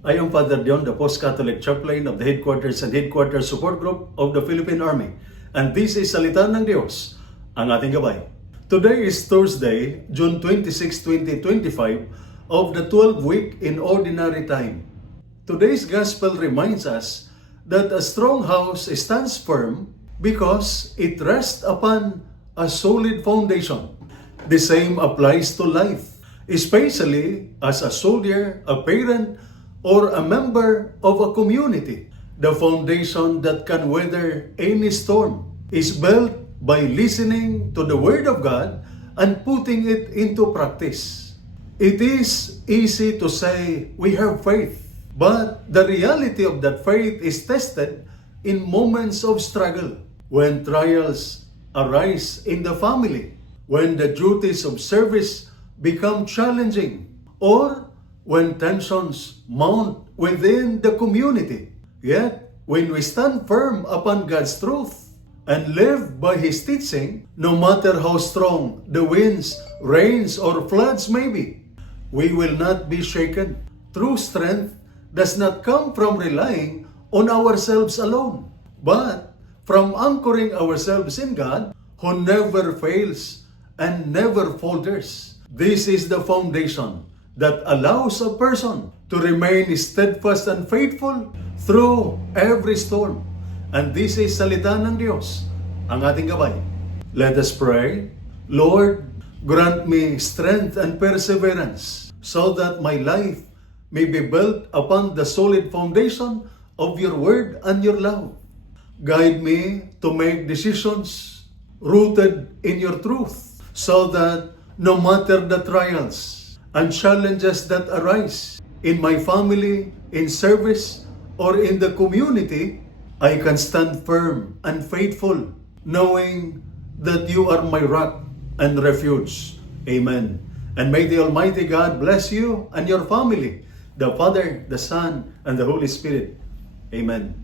I am Father Dion, the Post-Catholic Chaplain of the Headquarters and Headquarters Support Group of the Philippine Army. And this is Salita ng Diyos, ang ating gabay. Today is Thursday, June 26, 2025, of the 12th week in Ordinary Time. Today's Gospel reminds us that a strong house stands firm because it rests upon a solid foundation. The same applies to life, especially as a soldier, a parent, or a member of a community. The foundation that can weather any storm is built by listening to the Word of God and putting it into practice. It is easy to say we have faith, but the reality of that faith is tested in moments of struggle, when trials arise in the family, when the duties of service become challenging, or when tensions mount within the community. Yet, when we stand firm upon God's truth and live by His teaching, no matter how strong the winds, rains, or floods may be, we will not be shaken. True strength does not come from relying on ourselves alone, but from anchoring ourselves in God, who never fails and never falters. This is the foundation that allows a person to remain steadfast and faithful through every storm. And this is Salita ng Diyos, ang ating gabay. Let us pray. Lord, grant me strength and perseverance so that my life may be built upon the solid foundation of your word and your love. Guide me to make decisions rooted in your truth, so that no matter the trials and challenges that arise in my family, in service, or in the community, I can stand firm and faithful, knowing that you are my rock and refuge. Amen. And may the Almighty God bless you and your family, the Father, the Son, and the Holy Spirit. Amen.